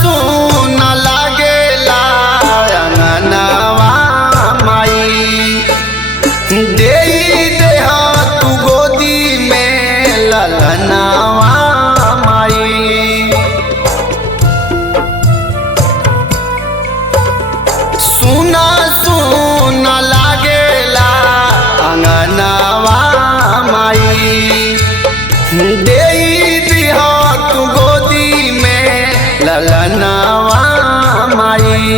सुन लागेला अंगनवा माई, दे देह तू गोदी में ललनवा माई। सुना सुन लागेला अंगनवा माई, दे दिह तू गोदी में ललनवा माई।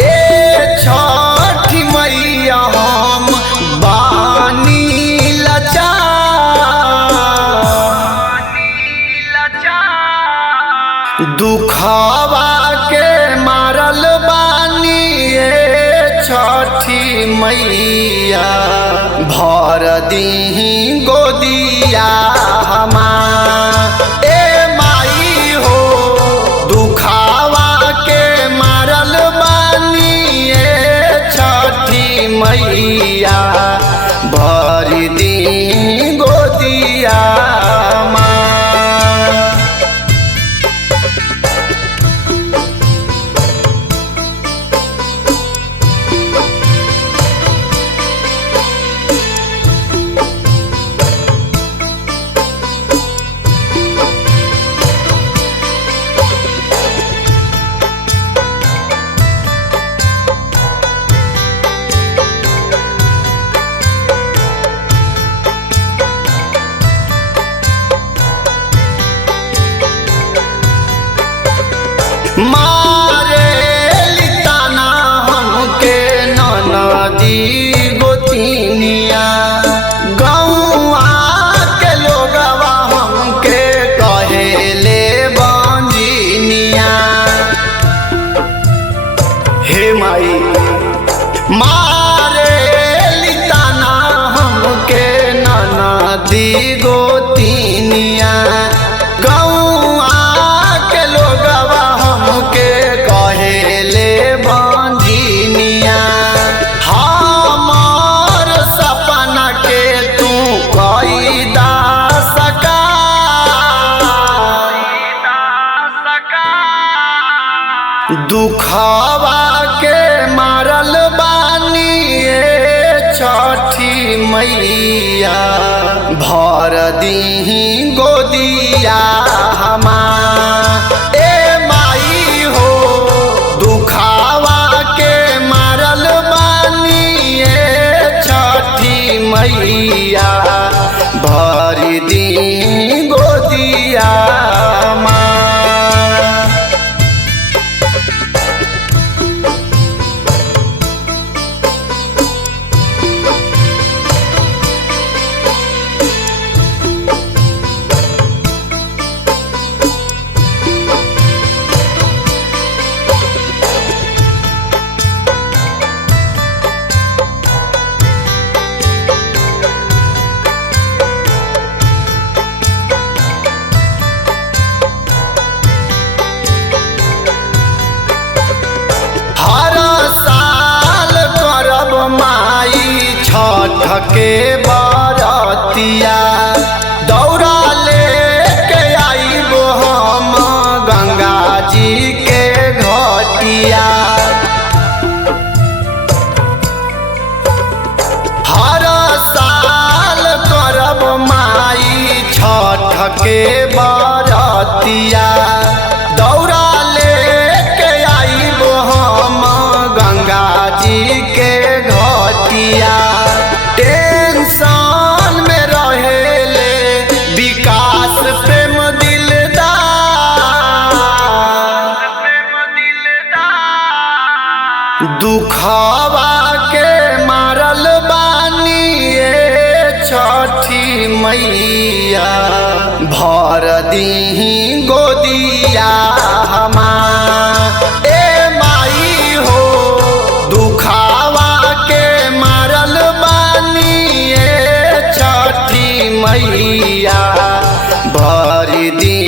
ए छठी मैया हम बानी लाचार, दुखवा के मारल बानी ए छठी मैया, भर दीही गोदिया हमार। ए माई हो दुखवा के मारल बानी ए छठी मैया, भर दीही गोदिया हमार। मारे लिताना हमके ननदी गोतिनिया, गौआ के लोगवा हमके कहेले बंजिनिया। हे माई मारे लिताना हमके ननदी गोतिनिया, गौआ के लोगवा हमके कहेले बंजिनिया। हमार सपना के तू कोई दा सका, दुखवा के मारल बानी ए छठी मैया, भर दीही गोदिया हमार। ए माई हो दुखवा के मारल बानी ए छठी मैया, भर दीही गोदिया हमार। छठ के बरतिया, दौरा लेके आइबो हम गंगा जी के घटिया। हर साल करब माई छठ के बरतिया, दौरा लेके आइबो हम गंगा जी के घटिया। टेंशन में रहेले विकास प्रेम दिलदार, दुखवा के मारल बानी ए छठी मैया, भर दीही गोदिया हमार। ए माई हो दुखवा के मारल बानी ए छठी मैया, भर दी